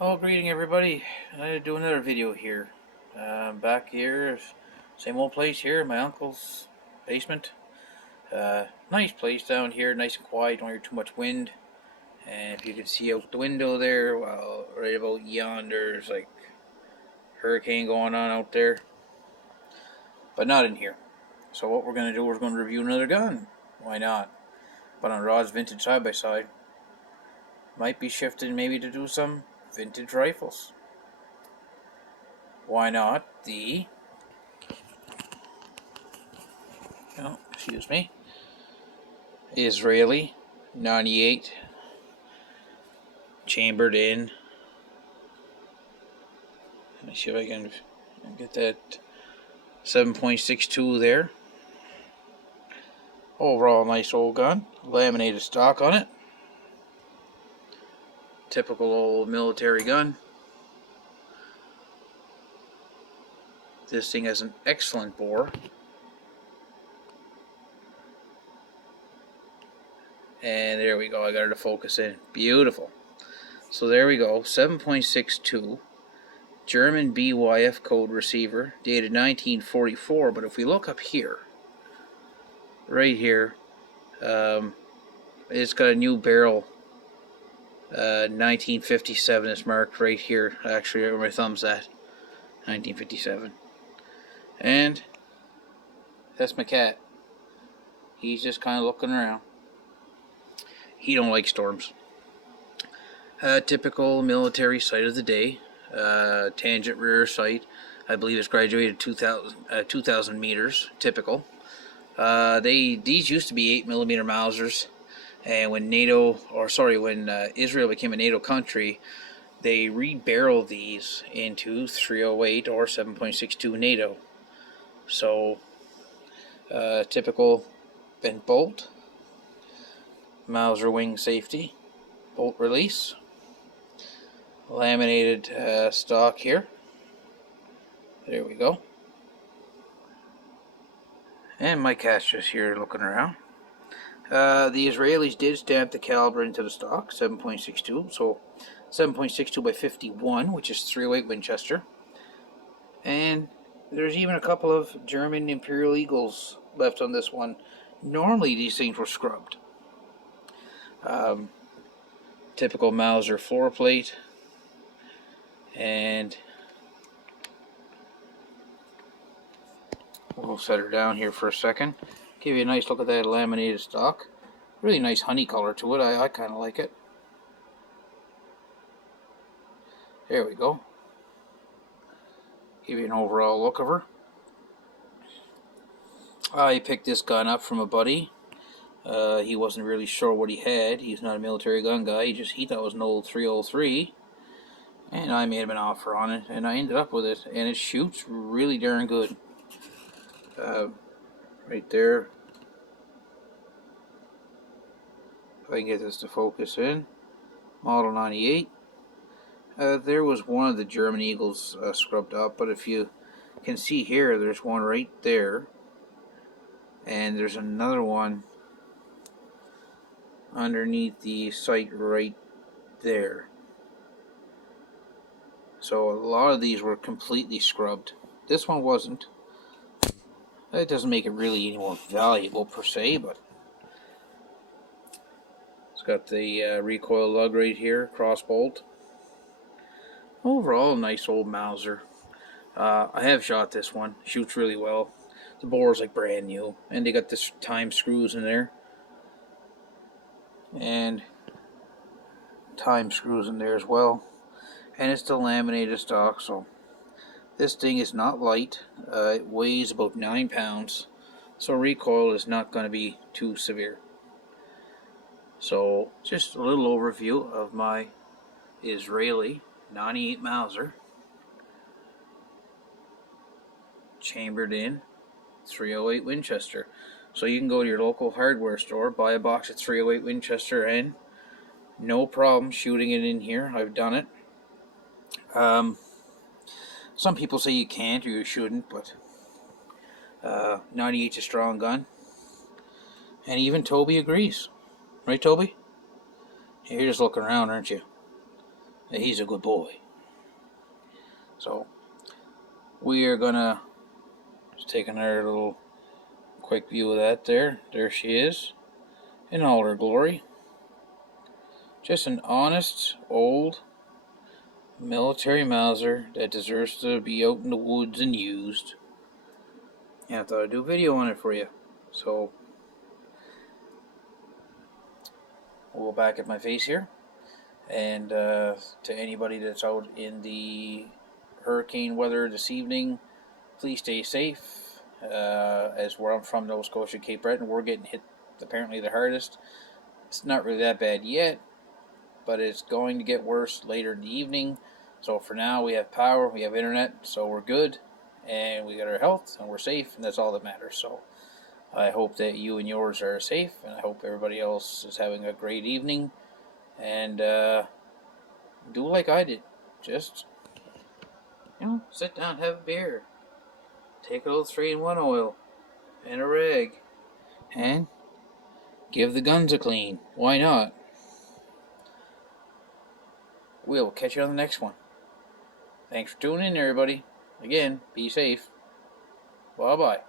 Oh, greeting everybody. I'm going to do another video here. Back here, same old place here, my uncle's basement. Nice place down here, nice and quiet, don't hear too much wind. And if you can see out the window there, well, right about yonder, there's like hurricane going on out there. But not in here. So what we're going to do, we're going to review another gun. Why not? But on Rod's vintage side-by-side. Might be shifting maybe to do some vintage rifles. Why not the, excuse me, Israeli 98 chambered in. Let me see if I can get that 7.62 there. Overall, nice old gun. Laminated stock on it. Typical old military gun. This thing has an excellent bore. And there we go. I got her to focus in. Beautiful. So there we go. 7.62. German BYF code receiver. Dated 1944. But if we look up here, right here, it's got a new barrel. 1957 is marked right here. Actually, where my thumb's at. 1957. And that's my cat. He's just kind of looking around. He don't like storms. Typical military sight of the day. Tangent rear sight. I believe it's graduated 2,000 meters. Typical. These used to be 8mm Mausers, and when Israel became a NATO country, they rebarreled these into 308 or 7.62 NATO. So, typical bent bolt, Mauser wing safety, bolt release, laminated stock here. There we go. And my cat's just here looking around. The Israelis did stamp the caliber into the stock, 7.62. So 7.62 by 51, which is 308 Winchester. And there's even a couple of German Imperial Eagles left on this one. Normally these things were scrubbed. Typical Mauser floor plate. And we'll set her down here for a second. Give you a nice look at that laminated stock. Really nice honey color to it. I kind of like it. There we go. Give you an overall look of her. I picked this gun up from a buddy. He wasn't really sure what he had. He's not a military gun guy. He thought it was an old 303. And I made him an offer on it, and I ended up with it. And it shoots really darn good. Right there. If I can get this to focus in. Model 98. There was one of the German Eagles scrubbed up, but if you can see here, there's one right there. And there's another one underneath the sight right there. So a lot of these were completely scrubbed. This one wasn't. It doesn't make it really any more valuable per se, but it's got the recoil lug right here, cross bolt. Overall, nice old Mauser. I have shot this one. Shoots really well. The bore is like brand new, and they got this time screws in there, and time screws in there as well. And it's the laminated stock, so this thing is not light. It weighs about 9 pounds, so recoil is not going to be too severe. So just a little overview of my Israeli 98 Mauser, chambered in 308 Winchester. So you can go to your local hardware store, buy a box of 308 Winchester, and no problem shooting it in here. I've done it. Some people say you can't or you shouldn't, but 98's a strong gun. And even Toby agrees. Right, Toby? You're just looking around, aren't you? He's a good boy. So we are gonna just take another little quick view of that there. There she is in all her glory. Just an honest old military Mauser that deserves to be out in the woods and used. And I thought I'd do a video on it for you. So we'll go back at my face here. And to anybody that's out in the hurricane weather this evening, please stay safe. As where I'm from, Nova Scotia, Cape Breton, we're getting hit apparently the hardest. It's not really that bad yet, but it's going to get worse later in the evening. So for now, we have power, we have internet, so we're good, and we got our health, and we're safe, and that's all that matters. So I hope that you and yours are safe, and I hope everybody else is having a great evening. And do like I did. Just, sit down, have a beer, take a little 3-in-1 oil, and a rag, and give the guns a clean. Why not? We'll catch you on the next one. Thanks for tuning in, everybody. Again, be safe. Bye-bye.